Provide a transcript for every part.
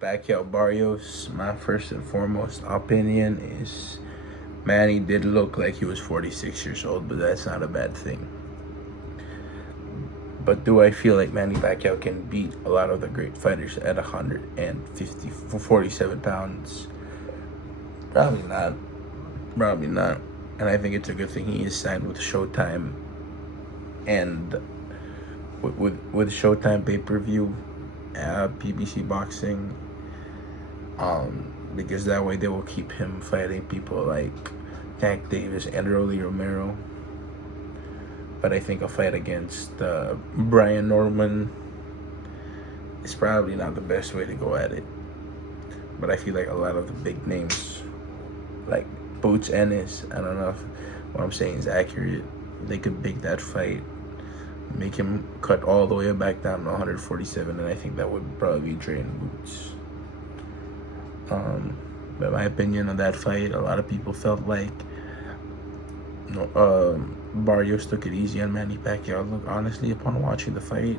Pacquiao Barrios, my first and foremost opinion is Manny did look like he was 46 years old, but that's not a bad thing. But do I feel like Manny Pacquiao can beat a lot of the great fighters at 150 for 47 pounds? Probably not. Probably not. And I think it's a good thing he is signed with Showtime, and with Showtime pay-per-view, PBC Boxing, because that way they will keep him fighting people like Tank Davis and Rolly Romero. But I think a fight against Brian Norman is probably not the best way to go at it. But I feel like a lot of the big names, like Boots Ennis, I don't know if what I'm saying is accurate, they could make that fight, make him cut all the way back down to 147, and I think that would probably be draining Boots. But my opinion on that fight, a lot of people felt like Barrios took it easy on Manny Pacquiao. Look, honestly, upon watching the fight,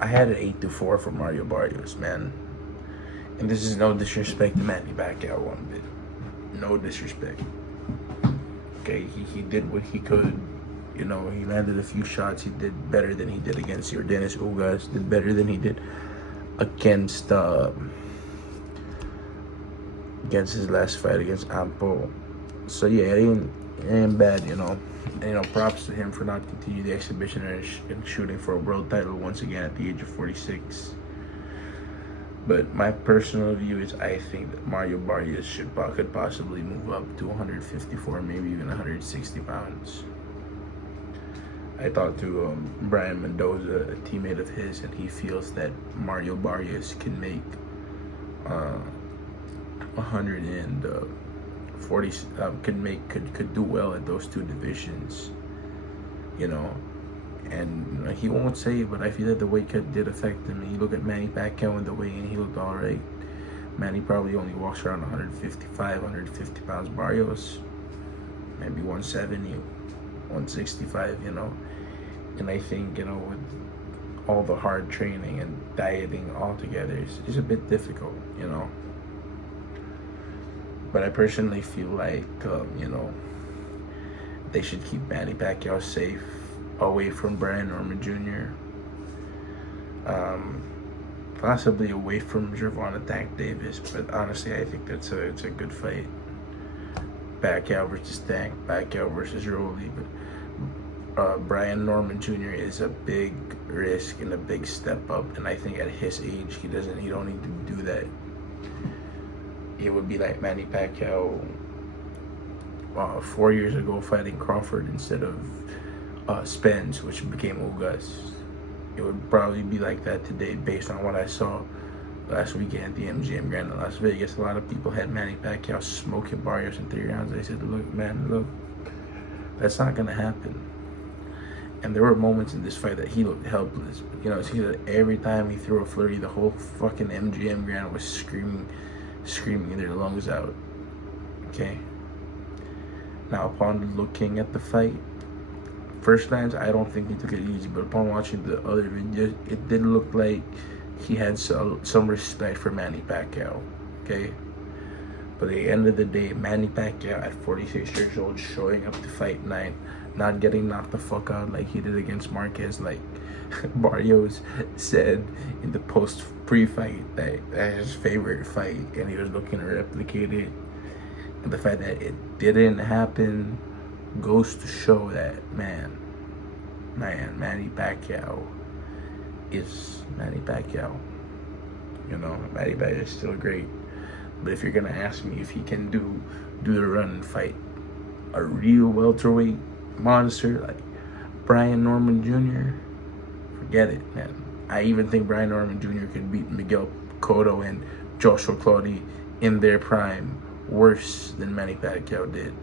I had an 8-4 for Mario Barrios, man. And this is no disrespect to Manny Pacquiao one bit. No disrespect. Okay, he did what he could. You know, he landed a few shots. He did better than he did against Yordenis Ugas. Did better than he did against his last fight against Ampo. So yeah, it ain't bad, you know. And, you know, props to him for not continuing the exhibition and shooting for a world title once again at the age of 46. But my personal view is I think that Mario Barrios could possibly move up to 154, maybe even 160 pounds. I talked to Brian Mendoza, a teammate of his, and he feels that Mario Barrios can make 140, could do well at those two divisions, you know. And he won't say it, but I feel that the weight cut did affect him. You look at Manny Pacquiao in the weigh-in, he looked all right. Manny probably only walks around 155, 150 pounds. Barrios, maybe 170, 165, you know. And I think, you know, with all the hard training and dieting all together, it's a bit difficult, you know. But I personally feel like, you know, they should keep Manny Pacquiao safe, away from Brian Norman Jr., possibly away from Gervonta Tank Davis. But honestly, I think it's a good fight. Pacquiao versus Tank, Pacquiao versus Rolly. But Brian Norman Jr. is a big risk and a big step up, and I think at his age, he don't need to do that. It would be like Manny Pacquiao 4 years ago fighting Crawford instead of Spence, which became Ugas. It would probably be like that today based on what I saw last weekend at the MGM Grand in Las Vegas. A lot of people had Manny Pacquiao smoking Barrios in 3 rounds. They said, look, man, look, that's not going to happen. And there were moments in this fight that he looked helpless. But, you know, it seems that every time he threw a flurry, the whole fucking MGM Grand was screaming their lungs out. Okay? Now, upon looking at the fight, first glance, I don't think he took it easy, but upon watching the other videos, it did look like he had some respect for Manny Pacquiao, okay? But at the end of the day, Manny Pacquiao at 46 years old, showing up to fight night, not getting knocked the fuck out like he did against Marquez, like Barrios said in the pre-fight that his favorite fight, and he was looking to replicate it. And the fact that it didn't happen goes to show that, man, Manny Pacquiao is Manny Pacquiao. You know, Manny Pacquiao is still great. But if you're gonna ask me if he can do the run and fight a real welterweight monster like Brian Norman Jr., forget it, man. I even think Brian Norman Jr. could beat Miguel Cotto and Joshua Clottey in their prime worse than Manny Pacquiao did.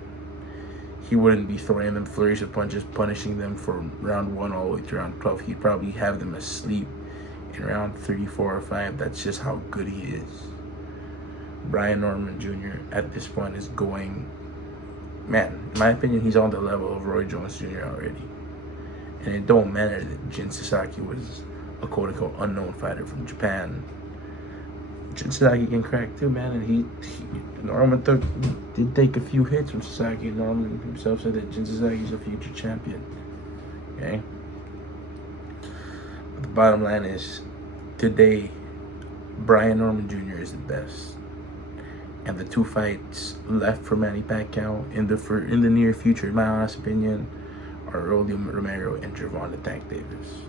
He wouldn't be throwing them flurries of punches, punishing them from round 1 all the way to round 12. He'd probably have them asleep in round 3, 4, or 5. That's just how good he is. Brian Norman Jr. at this point is going, man, in my opinion, he's on the level of Roy Jones Jr. already. And it don't matter that Jin Sasaki was a quote-unquote unknown fighter from Japan. Sasaki can crack too, man, and he Norman did take a few hits from Sasaki. Norman himself said that Jin Sasaki's a future champion. Okay, but the bottom line is, today, Brian Norman Jr. is the best, and the two fights left for Manny Pacquiao in the near future, in my honest opinion, are Rolly Romero and Gervonta Tank Davis.